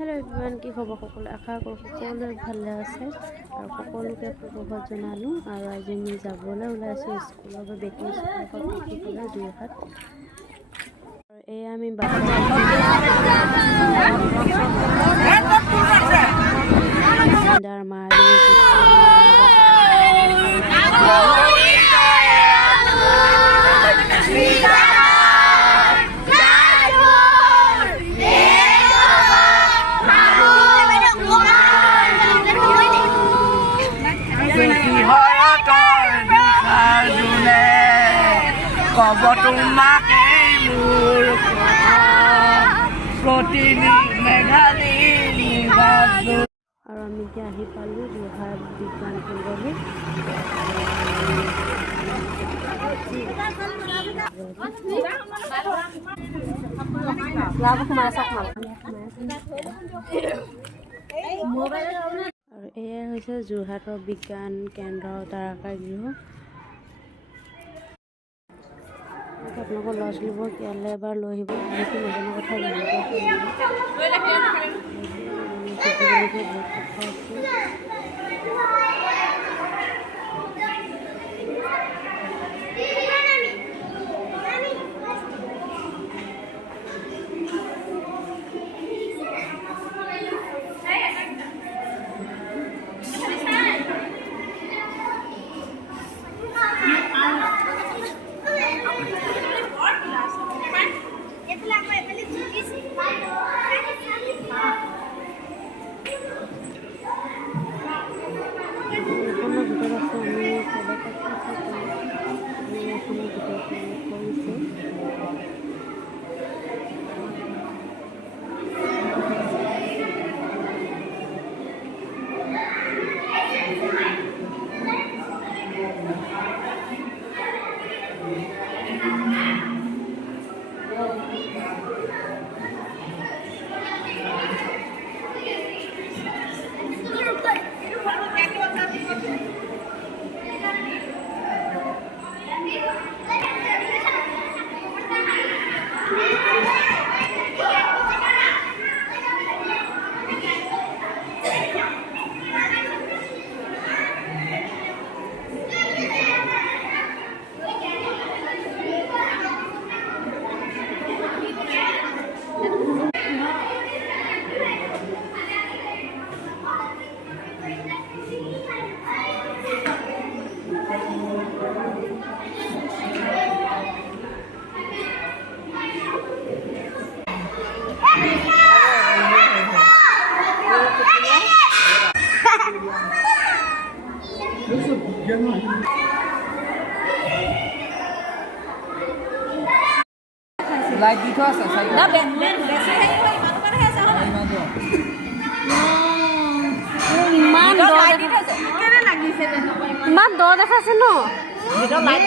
hello everyone की खबर सकले आशा करो सकले भाले आछे और सकलोके सुप्रभात जनालो और आज मैं जाबले ओलाइছো स्कुলৰ बेटी स्कुলৰ পৰা যোৰহাট और ए आमी কব তোমাকে মোৰ প্ৰতিনি মেঘালী নিবাসো और आमी के आही पालो जोरहाट विज्ञान केन्द्रले और एया হৈছে যোৰহাটৰ विज्ञान केन्द्र तारका गृह আপোনালোকৰ ল'ৰা ছোৱালীবোৰক ইয়ালৈ এবাৰ লৈ আহিব বহুতো নজনা কথা জানিব লাইট দি থোৱা আছে না বেনলেন বেছি হেৰি হয় ইমান মানে আছে ইমান লাইট দি থৈছে কেনে লাগিছে ইমান দ দেখাছে ন ভিতৰত লাইট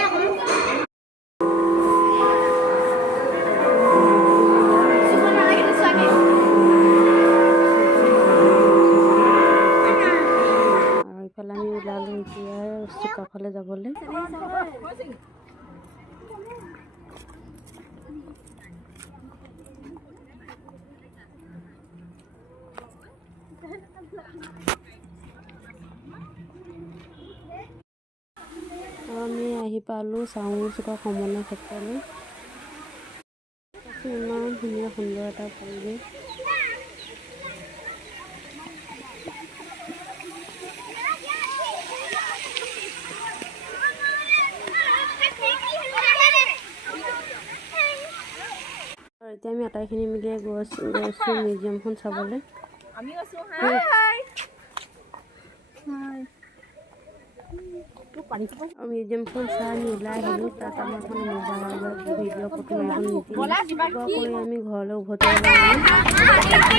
আমি ওলালো এতিয়া চুকাফালে যাবলৈ আমি আহি পালো চাউল চুকা সমন্বয় ক্ষেত্ৰলৈ ইমান ধুনীয়া সুন্দৰ এটা পৰিৱেশ এতিয়া আমি আটাইখিনি মিলিয়ে গৈছো মিউজিয়ামখন চাবলৈ আমি আছো হাই মিউজিয়ামখন চাই আমি ওলাই আহিলোঁ তাত আমাৰ এখন মোবাইল ভিডিঅ' ফটো মাৰিব নিদিয়ে আমি ঘৰলৈ উভতি আহিলোঁ